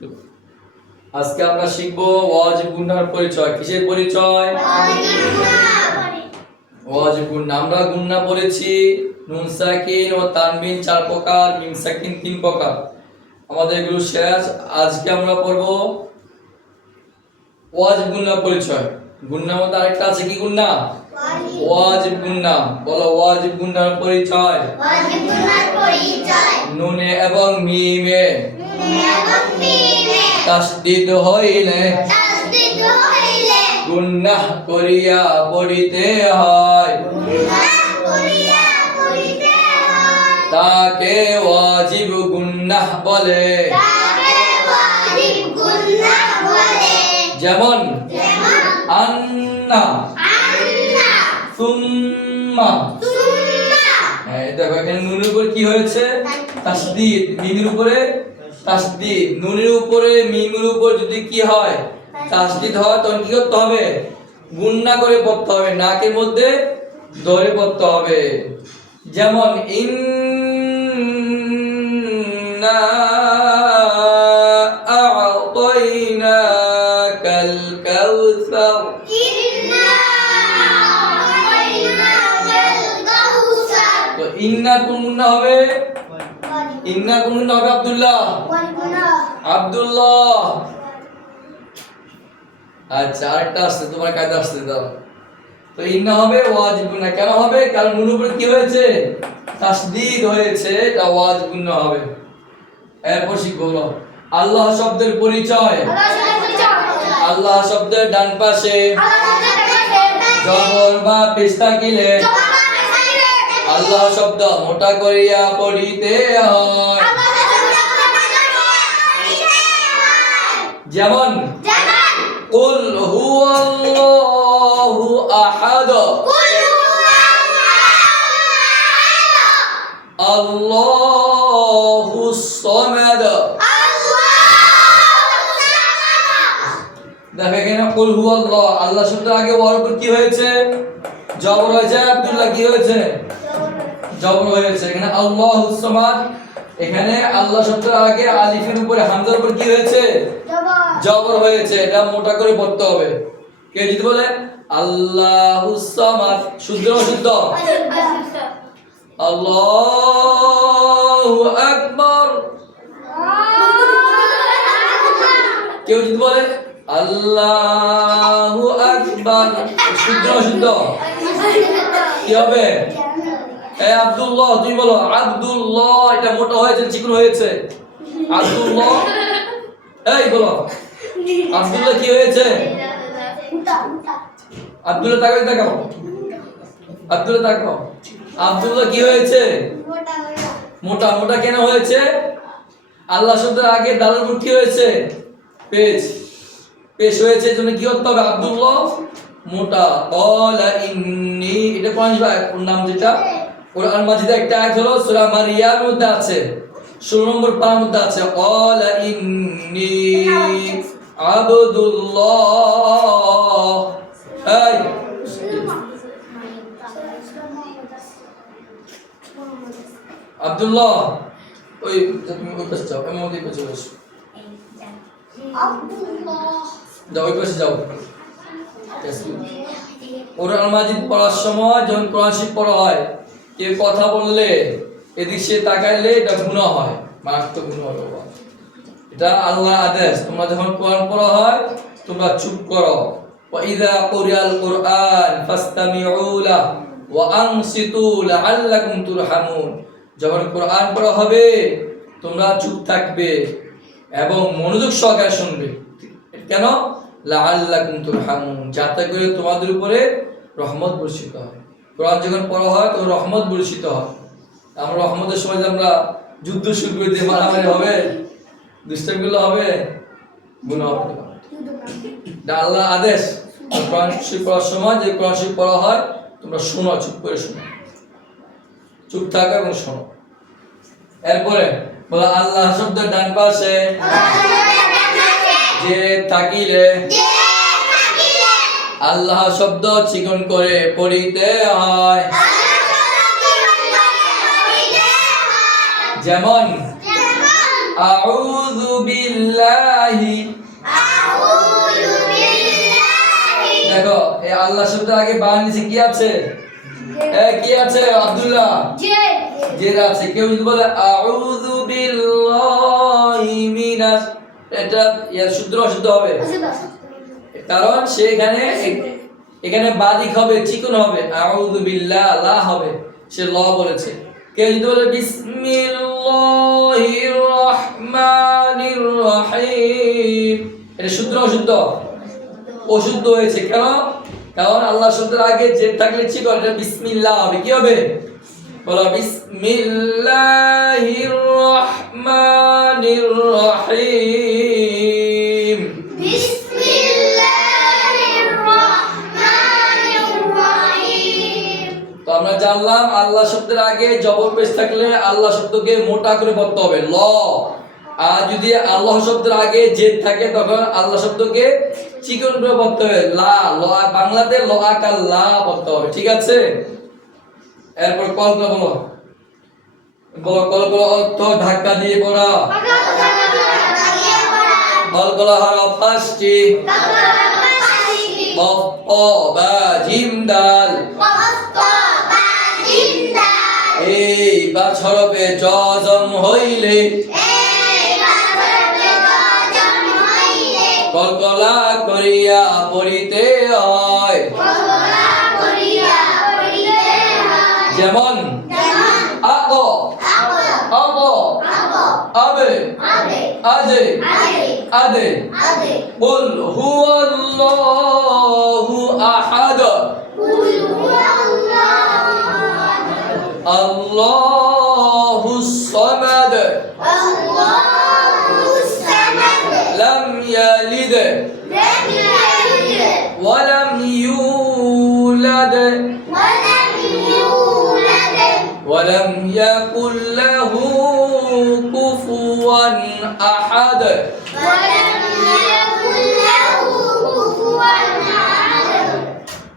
আজকে আমরা শিখবো ওয়াজিব গুণার পরিচয়। কিসের পরিচয়? ওয়াজিব গুণা। আমরা গুণা পড়েছি নুন সাকিন ও তানবিন 4 প্রকার, মিম সাকিন 3 প্রকার। আমাদের এগুলো শেষ। আজকে আমরা পড়বো ওয়াজিব গুণার পরিচয়। গুণার মধ্যে আরেকটা আছে, কি গুণা? ওয়াজিব গুণা। বলো ওয়াজিব গুণার পরিচয়। ওয়াজিব গুণার পরিচয়। নুনে এবং মিমে তাসদীদ হইলে গুনাহ করিয়া পড়িতে হয়, তাকে ওয়াজিব গুনাহ বলে। যেমন আন্না, সুম্মা। দেখো এখানে নুনের উপর কি হয়েছে? তাসদীদ। মিমের উপরে তাসদীদ। নুনের উপরে মিমের উপর যদি কি হয়? তাসদীদ হয়, তখন কি করতে হবে? গুণনা করে পড়তে হবে, নাকের মধ্যে ধরে পড়তে হবে। যেমন ইন্না আ'তাইনাকাল কাউসার। তো ইন্না কোন গুণনা হবে? ইন্না কোন গুণনা হবে? আব্দুল্লাহ, আব্দুল্লাহ। আচ্ছা, আরেকটা আসছে, তোমার কায়দা আসছে দাও। তো ইন্না হবে ওয়াজিব গুণা। কেন হবে? কারণ নুনের উপরে কি হয়েছে? তাসদীদ হয়েছে, এটা ওয়াজিব গুণা হবে। এরপর শিখবো আল্লাহ শব্দের পরিচয়। আল্লাহ শব্দের ডান পাশে জবর বা পেশ থাকিলে আল্লাহ শব্দ মোটা করিয়া পড়িতে হয়। যেমন কুল হুয়াল্লাহু আহাদ, আল্লাহুস সামাদ। দেখো এখানে কুল হুয়াল্লাহ, আল্লাহ শব্দের আগে ওয়ার উপর কি হয়েছে? জবর হয়েছে। আব্দুল্লাহ কি হয়েছে? জবর হয়েছে। এখানে আল্লাহুস সামাদ, এখানে আল্লাহ শব্দের আগে আলিফের উপরে হামজার উপর কি হয়েছে? জবর হয়েছে। এটা মোটা করে পড়তে হবে। কে যদি বলে আল্লাহুস সামাদ, শুদ্ধ না অশুদ্ধ? আল্লাহু আকবার। কেউ যদি বলে আল্লাহু আকবার, শুদ্ধ না অশুদ্ধ? কি হবে? এই আব্দুল্লাহ, তুমি বলো আব্দুল্লাহ, এটা মোটা হয়েছে চিকন হয়েছে? আব্দুল্লাহ, এই বলো আব্দুল্লাহ কি হয়েছে? আব্দুল্লাহ তাকাও, তাকাও, আব্দুল্লাহ তাকাও। আব্দুল্লাহ কি হয়েছে? মোটা। মোটা কেন হয়েছে? আল্লাহ শব্দের আগে দালের উপর কি হয়েছে? পেশ। পেশ হয়েছে, জন্য কি করতে হবে? আব্দুল্লাহ মোটা। ক্বালা ইন্নী, এটা কোরআন নাম, যেটা কোরআন মাজিদে একটা আয়াত হলো সূরা মারিয়ামের মধ্যে আছে, 16 নম্বর পারার মধ্যে আছে ক্বালা ইন্নী আবদুল্লাহ। এই আব্দুল্লাহ, ওই তুমি ওই পাশে যাও, এমন ওই পাশে বসো। যাও ওই পাশে যাও। কোরআন মাজিদ পড়ার সময় যখন কোরআন শরীফ পড়া হয়, কেউ কথা বললে এদিক সে তাকাইলে এটা গুনাহ হয়, মারাত্মক গুনাহ হবে। এটা আল্লাহর আদেশ, তোমরা যখন কোরআন পড়া হয় তোমরা চুপ করো। ওয়া ইযা কুরিয়াল কুরআন ফাসতামিউ লাহু ওয়া আনসিতু লাআল্লাকুম তুরহামুন। যখন কোরআন পড়া হবে তোমরা চুপ থাকবে এবং মনোযোগ সহকারে শুনবে। কেন? লাআল্লাকুম তুরহামুন, যাতে করে তোমাদের উপরে রহমত বর্ষিত হয়। কোরআন যখন পড়া হয় তখন রহমত বর্ষিত হয়। আমরা রহমতের সময় যে আমরা যুদ্ধ শুরু করে দিয়ে মারামারি হবে, দুষ্টামিগুলো হবে, গুনাহ হবে। এটা আল্লাহর আদেশ। কোরআন শরীফ পড়ার সময় যে কোরআন শরীফ পড়া হয় তোমরা শোনো, চুপ করে শোনো, চুপ থাকো এবং শোনো। এরপরে বলা আল্লাহ শব্দের ডান পাশে যে থাকিলে আল্লাহ শব্দ চিকন করে পড়িতে হয়। যেমন আউযু বিল্লাহ আল্লাহ শব্দের আগে বা নিচে কি আছে? কি আছে আব্দুল্লাহ? জের আছে। কেউ যদি বলে আউযু বিল্লাহি মিনাশ, এটা শুদ্ধ অশুদ্ধ হবে? কারণ সে এখানে বাদিক হবে, চিকন হবে, আউযু বিল্লাহ লা হবে, সে ল বলেছে। কেউ যদি বলে বিসমিল্লাহির রহমানির রহিম, এটা শুদ্ধ অশুদ্ধ? অশুদ্ধ হয়েছে। কেন? কারণ আল্লাহ শব্দের আগে যে থাকলে চিকন, এটা বিসমিল্লাহ হবে। কি হবে? বলো বিসমিল্লাহির রহমানির রহিম। তো আমরা জানলাম আল্লাহ শব্দের আগে জবর পেশ থাকলে আল্লাহ শব্দকে মোটা করে পড়তে হবে, ল। আর যদি আল্লাহ শব্দের আগে জেদ থাকে তখন আল্লাহ শব্দকে চিকন করে পড়তে হবে, লা। ল বাংলাতে ল আকার লা পড়তে হবে, ঠিক আছে? এরপর কলকলা বলো, বলো কলকলা অর্থ ধাক্কা দিয়ে পড়া। কলকলা হরফ পাঁচটি, কফ ক বা জিম দাল। এই বা হরফে জজম হইলে কলকলা করিয়া পড়িতে হয়। যেমন আক, আব, আবে, আজে, আদে। কুল হুয়াল্লাহু আহাদ, আল্লাহুস সামাদ, লাম ইয়ালিদ ওয়া লাম ইউলাদ ওয়া লাম ইয়াকুল লাহু কুফুয়ান আহাদ।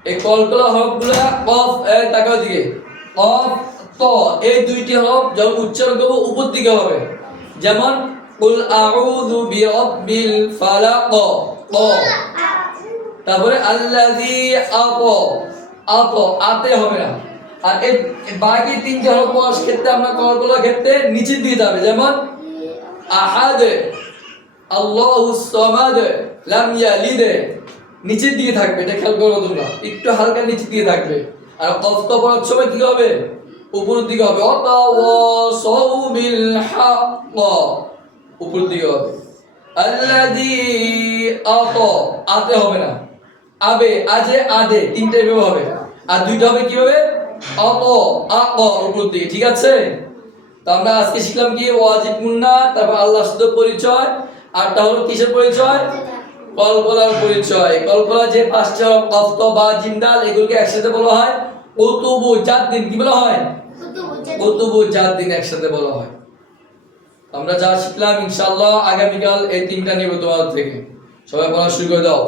এই কলকলা হরফগুলা কফ, তাকাও দিকে, কফ ত, এই দুইটি হরফ যখন উচ্চারণ করব উপর দিকে হবে। যেমন কুল আউযু বিরাব্বিল ফালাক, ক। তারপরে আল্লাযী আত, আত, আতে হবে না। আর এই বাকি তিনটি হরফ পড়ার ক্ষেত্রে আমরা কলকলার ক্ষেত্রে নিচের দিকে যাবে। যেমন আহাদ, আল্লাহুস সামাদ, লাম ইয়ালিদ, নিচের দিকে থাকবে। এটা খেয়াল করো তোমরা, একটু হালকা নিচের দিকে থাকবে। আর কফ ত পড়ার সময় কি হবে? উপরের দিকে হবে। ওয়াতাওয়াসাউ বিল হক, উপরের দিকে হবে। আল্লাযী আত, আতে হবে না। আবে, আজে, আদে, তিনটা এভাবে হবে। আর দুইটা হবে কি হবে? আত, আক, উপরের দিকে, ঠিক আছে? তো আমরা আজকে শিখলাম কি ওয়াজিব গুন্না, তারপর আল্লাহ শব্দের পরিচয়, আরটা হলো কিসের পরিচয়? কলকলার পরিচয়। কলকলা যে পাঁচটা কফ ত বা জিম দাল, এগুলোকে একসাথে বলা হয় কুতুবু জাদ্দিন। কি বলা হয়? কুতুবু জাদ্দিন একসাথে বলা হয়। আমরা যা শিখলাম ইনশাআল্লাহ আগামীকাল এই তিনটা নিব তোমাদের থেকে। সবাই পড়া শুরু করে দাও।